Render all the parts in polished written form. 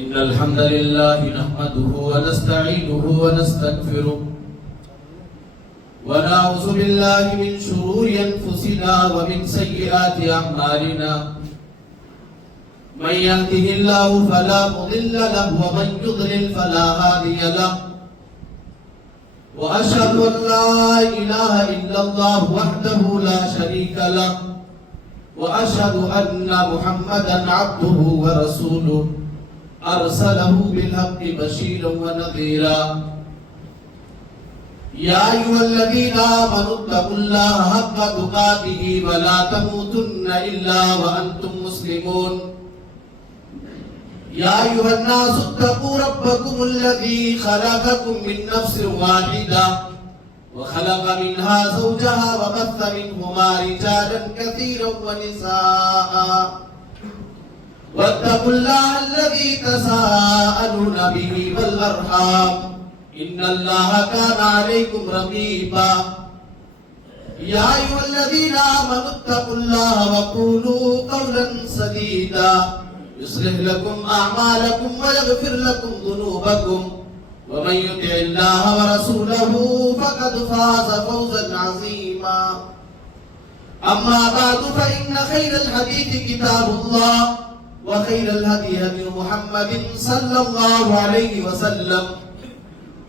إن الحمد لله نحمده ونستعينه ونستغفره ونعوذ بالله من شرور أنفسنا ومن سيئات أعمالنا من يهده الله فلا مضل له ومن يضلل فلا هادي له وأشهد أن لا إله إلا الله وحده لا شريك له وأشهد أن محمدا عبده ورسوله أرسله بالحق بشيرا ونذيرا يا أيها الذين آمنوا اتقوا الله حق تقاته ولا تموتن إلا وأنتم مسلمون يا أيها الناس اتقوا ربكم الذي خلقكم من نفس واحدة وخلق منها زوجها وبث منهما رجالا كثيرا ونساء واتقوا الله الذي تساءلون به والأرحام إن الله كان عليكم رقيبا يا أيها الذين آمنوا اتقوا الله وقولوا قولا سديدا يصلح لكم أعمالكم ويغفر لكم ذنوبكم ومن يطع الله ورسوله فقد فاز فوزا عظيما أما بعد فإن خير الحديث كتاب الله وخير الهدي هدي محمد صلى الله عليه وسلم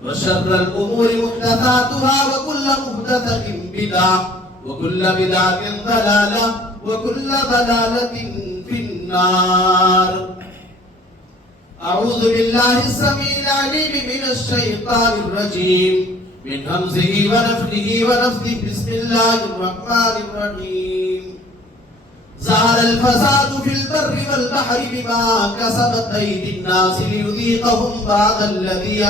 وشر الأمور محدثاتها وكل محدثة بدعة وكل بدعة ضلالة وكل ضلالة في النار. أعوذ بالله السميع العليم من الشيطان الرجيم من همزه ونفخه ونفثه بسم الله الرحمن الرحيم. ظهر الفساد في البر والبحر بما كسبت أيدي الناس ليذيقهم بعض الذي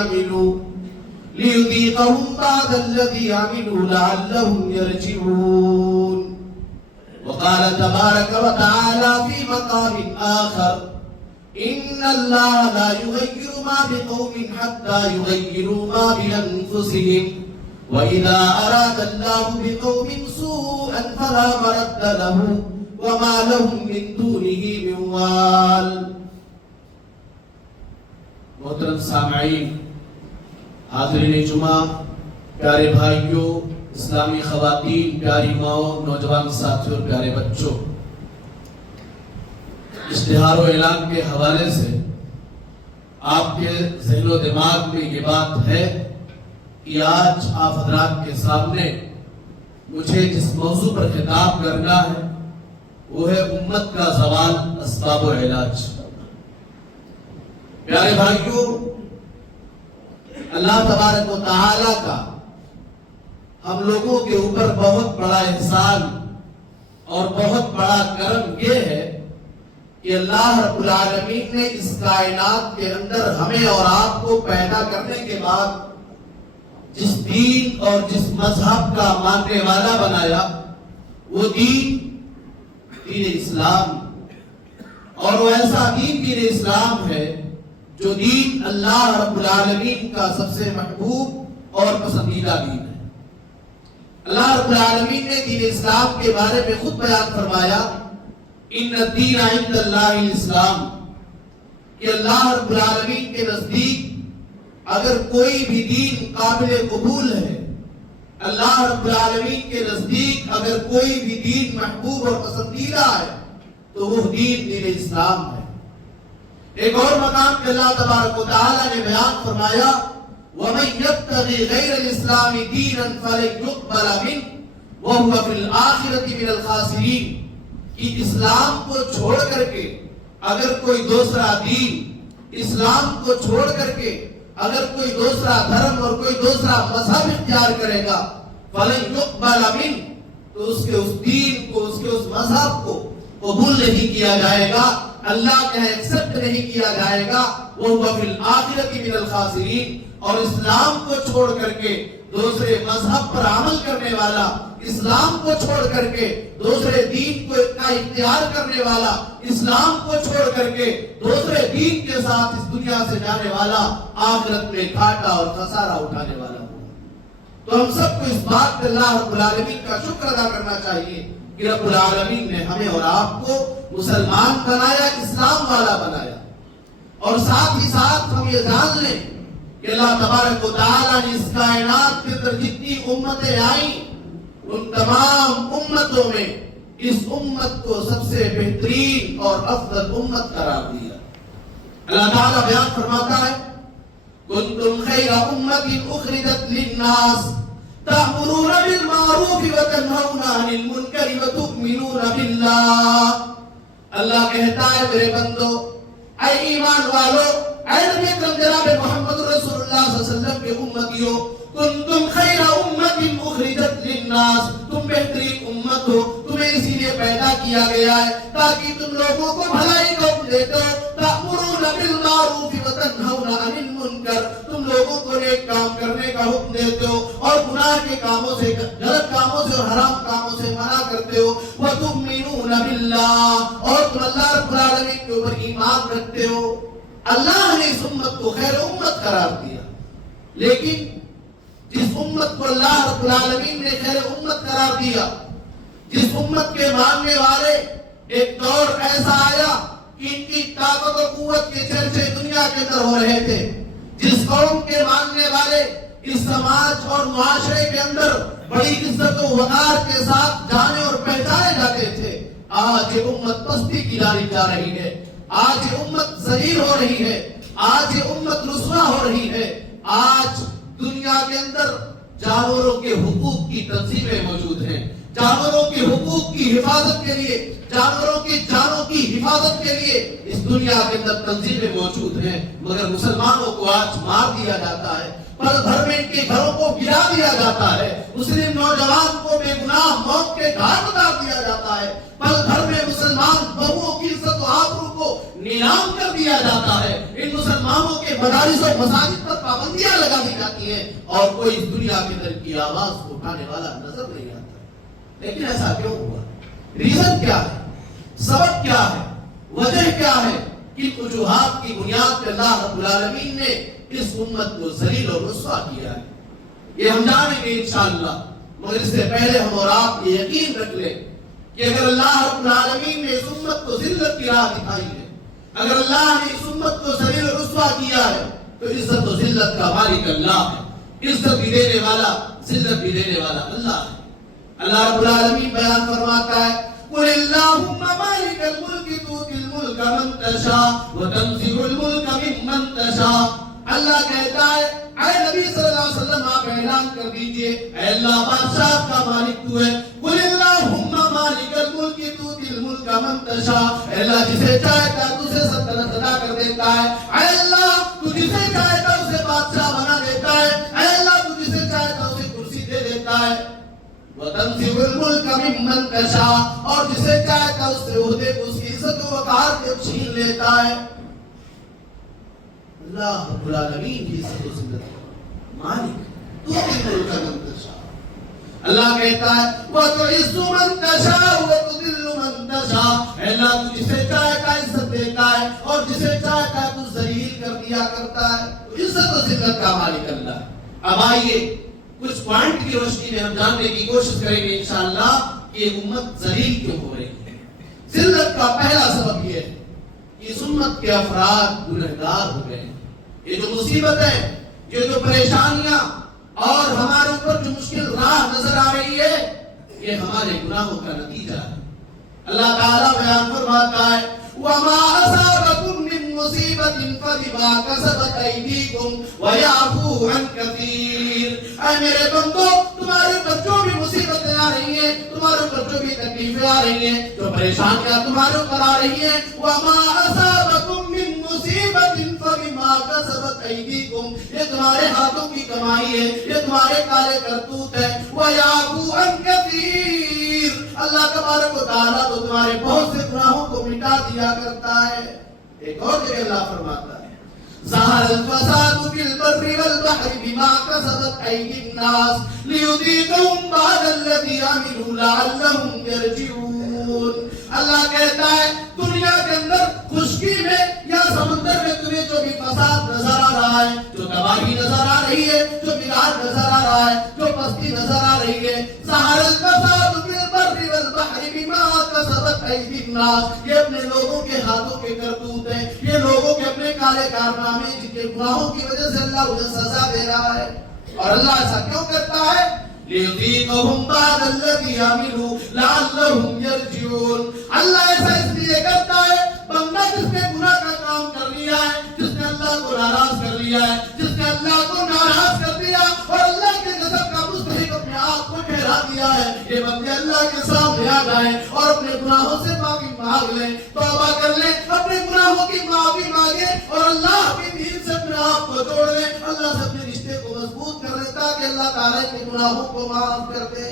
عملوا لعلهم يرجعون. وقال تبارك وتعالى في مقام آخر إن الله لا يغير ما بقوم حتى يغيروا ما بأنفسهم وإذا أراد الله بقوم سوءا فلا مرد له وما لهم من دونه من وال. محترم سامعین، حاضرین جمعہ، پیارے بھائیوں، اسلامی خواتین، پیاری ماؤں، نوجوان ساتھیوں اور پیارے بچوں، اشتہار و اعلان کے حوالے سے آپ کے ذہن و دماغ میں یہ بات ہے کہ آج آپ حضرات کے سامنے مجھے جس موضوع پر خطاب کرنا ہے وہ ہے امت کا زوال، اسباب و علاج. پیارے بھائیوں، اللہ تبارک و تعالی کا ہم لوگوں کے اوپر بہت بڑا احسان اور بہت بڑا کرم یہ ہے کہ اللہ رب العالمین نے اس کائنات کے اندر ہمیں اور آپ کو پیدا کرنے کے بعد جس دین اور جس مذہب کا ماننے والا بنایا وہ دین اسلام، اور وہ ایسا دین اسلام ہے جو دین اللہ رب العالمین کا سب سے محبوب اور پسندیدہ دین ہے. اللہ رب العالمین نے دین اسلام کے بارے میں خود بیان فرمایا ان الدین عند اللہ الاسلام، کہ اللہ رب العالمین کے نزدیک اگر کوئی بھی دین قابل قبول ہے، اللہ رب العالمین کے نزدیک اگر کوئی بھی دین محبوب اور پسندیدہ ہے تو وہ دین اسلام ہے. ایک اور مقام پہ اللہ تبارک و تعالی نے بیان فرمایا وَمَن يَبْتَغِ غَيْرَ الْإِسْلَامِ دِينًا فَلَن يُقْبَلَ مِنْهُ وَهُوَ فِي الْآخِرَةِ مِنَ الْخَاسِرِينَ، کہ اسلام کو چھوڑ کر کے اگر کوئی دوسرا دین، اسلام کو چھوڑ کر کے اگر کوئی دوسرا دھرم اور کوئی دوسرا مذہب اختیار کرے گا فَلَن يُقْبَلَ مِنْهُ، تو اس کے اس دین کو، اس کے اس مذہب کو قبول نہیں کیا جائے گا، اللہ کے ایکسپٹ نہیں کیا جائے گا. وَهُوَ فِي الْآخِرَةِ مِنَ الْخَاسِرِينَ، اور اسلام کو چھوڑ کر کے دوسرے مذہب پر عمل کرنے والا، اسلام کو چھوڑ کر کے دوسرے دین کو اختیار کرنے والا، اسلام کو چھوڑ کر کے دوسرے دین کے ساتھ اس دنیا سے جانے والا آخرت میں گھاٹا اور خسارہ اٹھانے والا ہوگا. تو ہم سب کو اس بات پہ اللہ رب العالمین کا شکر ادا کرنا چاہیے کہ رب العالمین نے ہمیں اور آپ کو مسلمان بنایا، اسلام والا بنایا. اور ساتھ ہی ساتھ ہم یہ جان لیں کہ اللہ تبارک و تعالیٰ نے اس کائنات کے اندر جتنی امتیں آئیں ان تمام امتوں میں اس امت کو سب سے بہترین اور افضل امت قرار دیا۔ اللہ تعالیٰ بیان فرماتا ہے کنتم خیر امت اخرجت للناس تأمرون بالمعروف وتنہون عن المنکر وتؤمنون باللہ۔ اللہ کہتا ہے میرے بندو، اے ایمان والو، اے نبی اکرم جناب محمد رسول اللہ صلی اللہ علیہ وسلم کے امتیوں، کنتم خیر امت اخرجت للناس، تم بہترین امت ہو، تمہیں اسی لیے پیدا کیا گیا ہے تاکہ تم لوگوں کو بھلائی کا حکم دیتے ہو، تأمرون بالمعروف وتنہون عن المنکر، تم لوگوں کو نیک کام کرنے کا حکم دیتے ہو اور گناہ کے کاموں سے، غلط کاموں سے اور حرام کاموں سے منع کرتے ہو، وتؤمنون باللہ، اور تم اللہ رب العالمین کے اوپر ایمان رکھتے ہو۔ اللہ نے اس امت کو خیر امت قرار دیا، لیکن جس امت کو اللہ رب العالمین نے خیر امت قرار دیا، جس امت کے ماننے والے ایک دور ایسا آیا کہ ان کی طاقت و قوت کے چرچے دنیا کے اندر ہو رہے تھے، جس قوم کے ماننے والے اس سماج اور معاشرے کے اندر بڑی عزت و وقار کے ساتھ جانے اور پہچانے جاتے تھے، آج یہ امت پستی کی جانب جا رہی ہے، آج یہ امت ذلیل ہو رہی ہے، آج یہ امت رسوا ہو رہی ہے۔ آج دنیا کے اندر جانوروں کے حقوق کی تنظیمیں موجود ہیں، جانوروں کے حقوق کی حفاظت کے لیے، جانوروں کی جانوں کی حفاظت کے لیے اس دنیا کے اندر تنظیمیں موجود ہیں، مگر مسلمانوں کو آج مار دیا جاتا ہے، پل بھر میں ان کے گھروں کو گرا دیا جاتا ہے، مسلم نوجوان کو بے گناہ موت کے گھاٹ اتار دیا جاتا ہے، پل بھر میں مسلمان بہوؤں کی عزت و آبرو کو نیلام کر دیا جاتا ہے، ان مسلمانوں کے مدارس و مساجد پر پابندیاں لگا دی جاتی ہیں اور کوئی اس دنیا کے اندر کی آواز اٹھانے والا نظر نہیں آتا۔ لیکن ایسا کیوں ہوا؟ ریزن کیا ہے؟ سبب کیا ہے؟ وجہ کیا ہے؟ کن وجوہات کی بنیاد پر اللہ رب العالمین نے اس امت کو ذلیل اور رسوا کیا ہے؟ یہ ہم جانیں گے انشاءاللہ، مگر اس سے پہلے ہم اور آپ یہ یقین رکھ لیں کہ اگر اللہ رب العالمین نے اس امت کو ذلت کی راہ دکھائی ہے، اگر اللہ نے اس امت کو ذلیل اور رسوا کیا ہے، تو عزت و ذلت کا مالک اللہ ہے، عزت بھی دینے والا، ذلت بھی دینے والا اللہ ہے۔ اللہ رب العالمین بیان فرماتا ہے قُلِ اللَّهُمَّ مَالِكَ الْمُلْكِ تُؤْتِي الْمُلْكَ مَن تَشَاءُ وَتَنزِعُ الْمُلْكَ مِمَّن تَشَاءُ۔ اللہ کہتا ہے اے نبی صلی اللہ علیہ وسلم آپ اعلان کر دیجئے اے اللہ بادشاہ کا مالک تو ہے، قُلِ اللَّهُمَّ مَالِكَ الْمُلْكِ تُؤْتِي الْمُلْكَ مَن تَشَاءُ، اے اللہ جسے چاہتا ہے تجھے سلطنت عطا کر دیتا ہے، اے اللہ تو جسے چاہتا ہے اسے بادشاہ بنا دیتا ہے، اے اللہ تو جسے چاہتا ہے اسے کرسی دے دیتا ہے، وَتَنزِعُ الْمُلْكَ مِمَّن تَشَاءُ، اور جسے چاہتا ہے اس سے عہدے کو، اس کی عزت و وقار کو چھین لیتا ہے۔ اللہ رب العالمین کی عزت و ذلت مالک تو الملک من تشاء۔ اللہ کہتا ہے وَتُعِزُّ مَن تَشَاءُ وَتُذِلُّ مَن تَشَاءُ، اے اللہ تو جسے چاہتا ہے عزت دیتا ہے اور جسے چاہتا ہے تو ذلیل کر دیا کرتا ہے، تو عزت و ذلت کا مالک اللہ ہے۔ اب آئیے کچھ پوائنٹ کی روشنی میں ہم جاننے کی کوشش کریں گے انشاءاللہ کہ یہ امت ذلیل کیوں ہو رہی ہے۔ ذلت کا پہلا سبب یہ ہے کہ اس امت کے افراد گنہگار ہو گئے ہیں۔ یہ جو مصیبت ہے، یہ جو پریشانیاں اور ہمارے اوپر جو مشکل راہ نظر آ رہی ہے، یہ ہمارے گناہوں کا نتیجہ ہے۔ اللہ تعالیٰ بیان فرماتا ہے وَمَا أَصَابَكُم مِّن مُّصِيبَةٍ فَبِمَا كَسَبَتْ أَيْدِيكُمْ وَيَعْفُو عَن كَثِيرٍ۔ اے میرے بندو، تمہارے اوپر جو بھی مصیبتیں آ رہی ہیں، تمہارے اوپر جو بھی تکلیفیں آ رہی ہیں، جو پریشانیاں تمہارے اوپر آ رہی ہیں، وَمَا أَصَابَكُم مِّن مُّصِيبَةٍ فَبِمَا كَسَبَتْ أَيْدِيكُمْ، یہ تمہارے ہاتھوں کی کمائی ہے، یہ تمہارے کالے کرتوت ہے، وَيَعْفُو عَن كَثِيرٍ، اللہ تبارک و تعالیٰ تو تمہارے بہت سے گناہوں کو مٹا دیا کرتا ہے۔ ایک اور جگہ اللہ فرماتا ہے ظَهَرَ الْفَسَادُ فِي الْبَرِّ وَالْبَحْرِ بِمَا كَسَبَتْ أَيْدِي النَّاسِ لِيُذِيقَهُم بَعْضَ الَّذِي عَمِلُوا لَعَلَّهُمْ يَرْجِعُونَ۔ اللہ کہتا ہے دنیا کے اندر خشکی میں یا سمندر میں تمہیں جو بھی فساد نظر آ رہا ہے، جو تباہی نظر آ رہی ہے، جو بگاڑ نظر آ رہا ہے، جو پستی نظر آ رہی ہے، ظَهَرَ الْفَسَادُ فِي الْبَرِّ وَالْبَحْرِ بِمَا كَسَبَتْ أَيْدِي النَّاسِ، یہ اپنے لوگوں کے ہاتھوں کے کرتوت ہیں، یہ لوگوں کے اپنے کالے سارے کارنامے جن کے گناہوں کی وجہ سے اللہ انہیں سزا دے رہا ہے. اور اللہ ایسا کیوں کرتا ہے؟ لِيُذِيقَهُمْ بَعْضَ الَّذِي عَمِلُوا لَعَلَّهُمْ يَرْجِعُونَ. اللہ ایسا اس لیے کرتا ہے بندہ جس نے گناہ کا کام کر لیا ہے, جس نے اللہ کو ناراض کر لیا ہے, جس نے اللہ کو ناراض کر دیا اور اللہ کے غضب کا مستحق اپنے آپ کو ٹھہرا دیا ہے, یہ بندے اللہ کے سامنے آ جائیں اور اپنے گناہوں سے معافی مانگ لیں, توبہ کر لیں, اپنے گناہوں کی معافی مانگیں اور اللہ کی دین سے اپنے آپ کو جوڑ لیں. اللہ سے اپنے رشتے کو مضبوط کر لیں تاکہ اللہ تعالیٰ کے گناہوں کو معاف کر دے.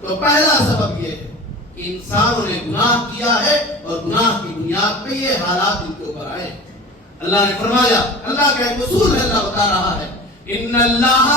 تو پہلا سبب یہ ہے کہ انسانوں نے گناہ کیا ہے اور گناہ کی بنیاد پہ یہ حالات ان کے اوپر آئے. اللہ نے فرمایا, اللہ کا ایک اصول ہے, اللہ بتا رہا ہے, ان اللہ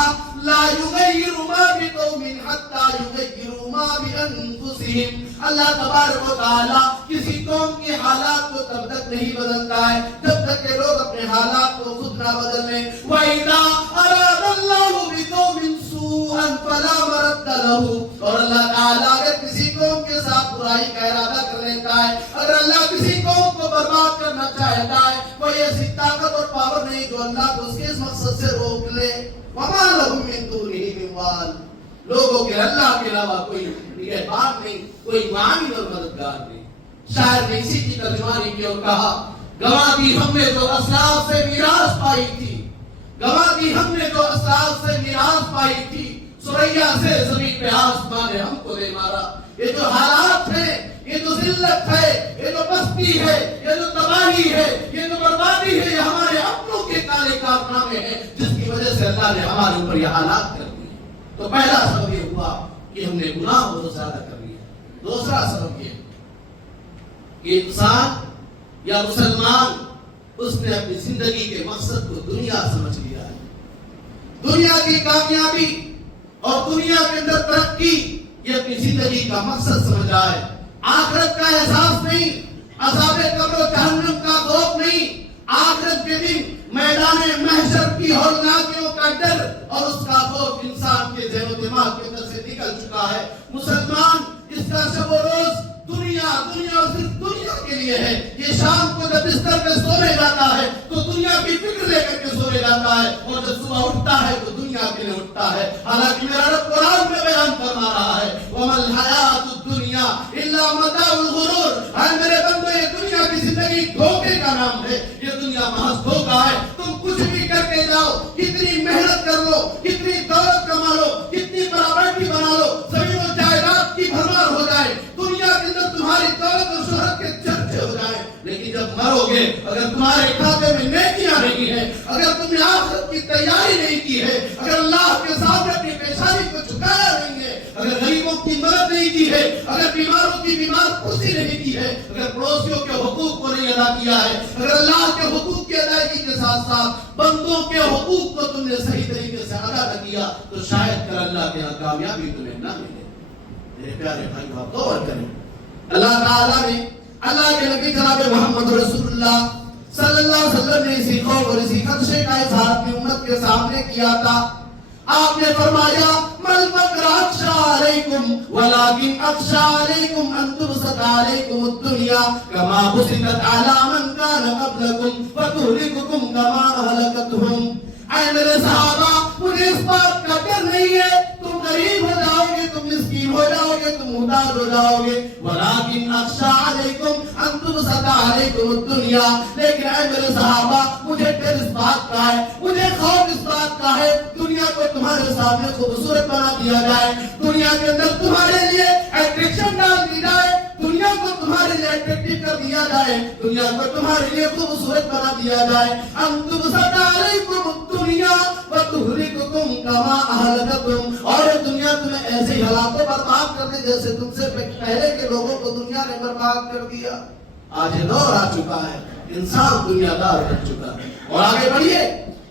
لا یغیر ما بقوم حتی یغیروا ما بانفسہم. اللہ تبارک و تعالی کسی قوم کے حالات کو تب تک نہیں بدلتا ہے جب تک کہ لوگ اپنے حالات کو خود نہ بدل لیں. وَإِذَا أَرَادَ اللَّهُ بِقَوْمٍ سُوءًا فَلَا مَرَدَّ لَهُ. اور اللہ تعالیٰ اگر کسی قوم کے ساتھ برائی کا ارادہ کر لیتا ہے, اگر اللہ کسی قوم کو برباد کرنا چاہتا ہے, کوئی ایسی طاقت اور پاور نہیں جو اللہ کو اس کے اس مقصد سے روک لے. وَمَا لَهُم مِّن دُونِهِ مِن وَالٍ. لوگوں کے اللہ کے علاوہ کوئی نگہبان نہیں, کوئی معاون اور مددگار نہیں. شاعر نے اسی کی ترجمانی کی اور کہا, گواہ دی ہم نے جو اسلاف سے میراث پائی تھی, گواہ دی ہم نے جو اسلاف سے میراث پائی تھی, سریا سے زمین پہ آسمان نے ہم کو دے مارا. یہ جو حالات ہیں, یہ جو ذلت ہے, یہ جو پستی ہے, یہ جو تباہی ہے, یہ جو بربادی ہے, یہ ہمارے اپنوں کے کالے کارنامے ہیں جس کی وجہ سے اللہ نے ہمارے اوپر یہ حالات کر دیے. تو پہلا سبب یہ ہوا کہ ہم نے گناہ بہت زیادہ کر لیا. دوسرا سبب یہ کہ انسان یا مسلمان اس نے اپنی زندگی کے مقصد کو دنیا سمجھ لیا ہے. دنیا کی کامیابی اور دنیا کے اندر ترقی یہ اپنی زندگی کا مقصد سمجھا ہے. آخرت کا احساس نہیں, عذاب قبر و جہنم کا خوف نہیں, آخرت کے دن میدان محشر کی ہولناکیوں کا ڈر اور اس کا خوف انسان کے ذہن و دماغ کے اندر سے نکل چکا ہے. مسلمان اس کا شب و روز دنیا دنیا اور صرف دنیا کے لیے ہے. یہ شام کو جب بستر پہ سونے جاتا ہے تو دنیا کی فکر لے کر کے سونے جاتا ہے, اور جب صبح اٹھتا ہے تو دنیا کے لیے اٹھتا ہے. حالانکہ میرا رب قرآن میں بیان فرما رہا ہے, وَمَا الْحَيَاةُ الدُّنْيَا إِلَّا مَتَاعُ الْغُرُورِ. اے میرے بندو, یہ دنیا کی زندگی دھوکے کا نام ہے. یہ دنیا محض دھوکا ہے. تم کچھ بھی کر کے جاؤ, کتنی محنت کر لو, کتنی دولت کما لو, کتنی پراپرٹی بنا لو, زمین و جائیداد کی بھرمار ہو جائے, دنیا کے اندر تمہاری دولت اور شہرت کے چرچے ہو جائیں, لیکن جب مرو گے اگر تمہارے کھاتے میں نیکیاں نہیں ہیں, اگر تم نے آخرت کی تیاری نہیں کی ہے, اگر اللہ کے سامنے اپنی پیشانی کو جھکایا نہیں ہے, اگر غریبوں کی مدد نہیں کی ہے, اگر بیماروں کی بیمار پرسی نہیں کی ہے, اگر پڑوسیوں کے حقوق کو نہیں ادا کیا ہے, اگر اللہ کے حقوق کی ادائیگی کے ساتھ ساتھ بندوں کے حقوق کو تم نے صحیح طریقے سے ادا نہ کیا, تو شاید کر اللہ کے یہاں کامیابی تمہیں نہ ملے. میرے پیارے بھائی آپ توبہ کریں. اللہ تعالیٰ نے اللہ کے نبی جناب محمد رسول اللہ صلی اللہ علیہ وسلم نے اسی خوف اور اسی خدشے کا اظہار اپنی امت کے سامنے کیا تھا. آپ نے فرمایا, مل فقر اخشى علیکم ولکن اخشى علیکم ان تبسط علیکم الدنیا کما بسطت علی من کان قبلکم فتہلککم کما اہلکتہم. اے میرے صحابہ, مجھے اس بات کا ڈر نہیں ہے تم غریب ہو جاؤ گے, تم مسکین ہو جاؤ گے, تم محتاج ہو جاؤ گے, ولیکن اخشى علیکم ان تبسط علیکم الدنیا. لیکن اے میرے صحابہ, مجھے ڈر اس بات کا ہے, مجھے خوف اس بات کا ہے, دنیا کو تمہارے سامنے خوبصورت بنا دیا جائے, دنیا کے اندر تمہارے لیے اٹریکشن ڈال دی جائے, دنیا کو تمہارے لیے اٹریکٹیو کر دیا جائے, دنیا کو تمہارے لیے خوبصورت بنا دیا جائے. ان تبسط علیکم الدنیا وتہلککم کما اہلکتہم. اور یہ دنیا تمہیں ایسے ہی ہلاک و برباد کر دے جیسے تم سے پہلے کے لوگوں کو دنیا نے برباد کر دیا. آج یہ دور آ چکا ہے, انسان دنیا دار بن چکا ہے. اور آگے بڑھیے,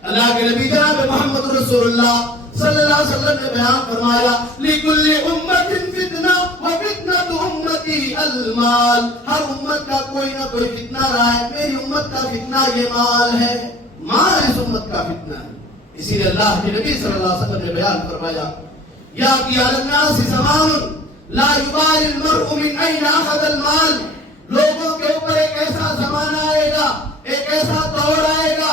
اللہ کے نبی جناب محمد رسول اللہ صلی اللہ علیہ وسلم نے بیان فرمایا, لِكُلِّ أُمَّةٍ فِتْنَةٌ وَفِتْنَةُ أُمَّتِي الْمَالُ. ہر امت کا کوئی نہ کوئی فتنہ رہا ہے, میری امت کا فتنہ یہ مال ہے. مال اس امت کا فتنہ ہے. اسی لیے اللہ کے نبی صلی اللہ علیہ وسلم نے بیان فرمایا, یأتی علی الناس زمان لا یبالی المرء من أین أخذ المال. لوگوں کے اوپر ایک ایسا زمانہ آئے گا, ایک ایسا دور آئے گا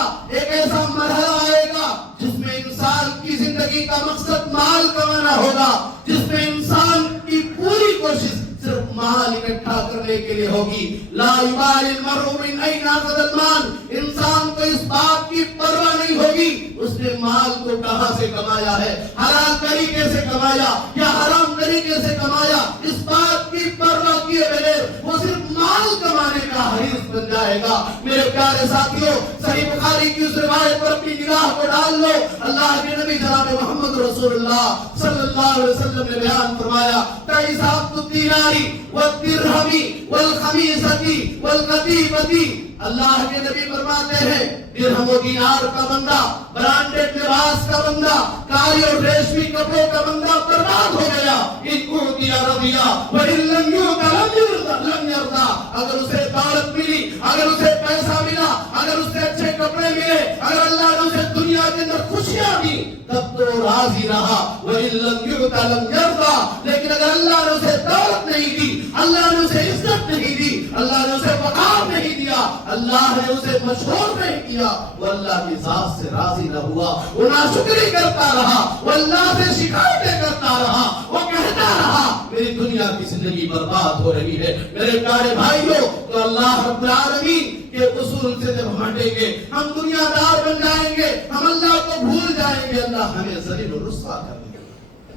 زندگی کا مقصد مال کمانا ہوگا، جس میں انسان کی پوری کوشش صرف مال اکٹھا کرنے کے لیے ہوگی. لا یبالی المرء من این اخذ المال، انسان کو اس بات کی پرواہ نہیں ہوگی اس نے مال کو کہاں سے کمایا ہے، حلال طریقے سے کمایا یا حرام طریقے سے کمایا، اس بات کی پرواہ کیے بغیر وہ صرف مال کمانے کا حریص بن جائے گا. میرے پیارے ساتھیوں، صحیح بخاری کی اس روایت پر اپنی نگاہ کو ڈال لو. اللہ کے نبی جناب محمد رسول اللہ صلی اللہ علیہ وسلم نے بیان فرمایا، تیساب الدیناری والدرہمی والخمیستی والقطیفتی. اللہ کے نبی فرماتے ہیں درہم و دینار کا بندہ، برانڈڈ لباس کا بندہ، کالی اور ریشمی کپڑوں کا بندہ برباد ہو گیا. ان کو دیا رضیا وَإِن لَمْ يُؤْتَ لَمْ يَرْضَى. اگر اسے دولت ملی، اگر اسے پیسہ ملا، اگر اسے اچھے کپڑے ملے، اگر اللہ نے اسے دنیا کے اندر خوشیاں دی تب تو راضی رہا. وَإِن لَمْ يُؤْتَ لَمْ يَرْضَى. لیکن اگر اللہ نے اسے دولت نہیں دی، اللہ نے اسے عزت نہیں دی، اللہ نے اسے وقار نہیں دیا، اللہ نے اسے مشہور نہیں کیا، وہ اللہ کی ذات سے راضی نہ ہوا، وہ ناشکری کرتا رہا، وہ اللہ سے شکایتیں کرتا رہا، وہ کہتا رہا میری دنیا کی زندگی برباد ہو رہی ہے. میرے پیارے بھائیوں، تو اللہ رب العالمین کے اصول سے جب ہٹیں گے ہم دنیا دار بن جائیں گے، ہم اللہ کو بھول جائیں گے، اللہ ہمیں ذلیل و رسوا کر دے گا.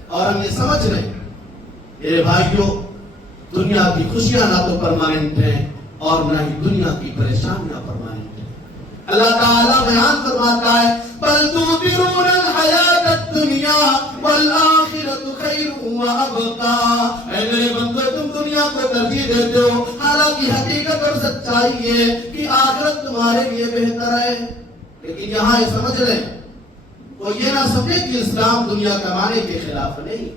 اور ہم یہ سمجھ رہے ہیں میرے بھائیوں، دنیا کی خوشیاں نہ تو پرماننٹ ہیں اور نہ ہی دنیا کی پریشانیاں پرماننٹ ہیں. اللہ تعالیٰ بیان فرماتا ہے بل تؤثرون الحیات الدنیا والآخرۃ خیر وابقی. اے میرے بندو، تم دنیا کو ترجیح دیتے ہو، حالانکہ حقیقت اور سچائی ہے کہ آخرت تمہارے لیے بہتر ہے. لیکن یہاں یہ سمجھ لیں، وہ یہ نہ سمجھے کہ اسلام دنیا کمانے کے خلاف نہیں.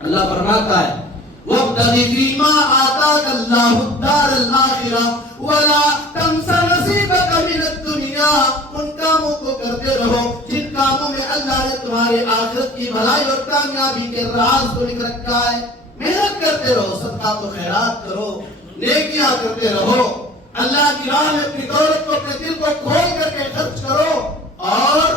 اللہ فرماتا ہے وَابْتَغِ فِيمَا آتَاكَ اللَّهُ الدَّارَ الْآخِرَةَ وَلَا تَنْسَ نَصِيبَكَ مِنَ الدُّنْيَا. ان کاموں کو کرتے رہو جن کاموں میں اللہ نے تمہارے آخرت کی بھلائی اور کامیابی کے راز کو لکھ رکھا ہے. محنت کرتے رہو، صدقات و خیرات کرو، نیکیاں کرتے رہو، اللہ کی راہ میں اپنی دولت کو، اپنے دل کو کھول کر کے خرچ کرو. اور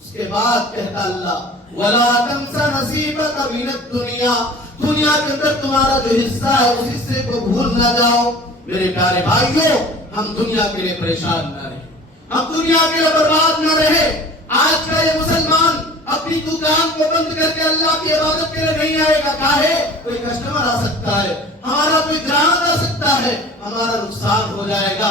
اس کے بعد کہتا اللہ وَلَا تَنْسَ نَصِيبَكَ مِنَ الدُّنْيَا، دنیا کے اندر تمہارا جو حصہ ہے اس حصے کو بھول نہ جاؤ. میرے پیارے بھائیوں، ہم دنیا کے لیے پریشان نہ رہے، ہم دنیا کے لیے برباد نہ رہے. آج کا یہ مسلمان اپنی دکان کو بند کر کے اللہ کی عبادت کے لیے نہیں آئے گا. کاہے؟ کوئی کسٹمر آ سکتا ہے، ہمارا کوئی گراہک آ سکتا ہے، ہمارا نقصان ہو جائے گا.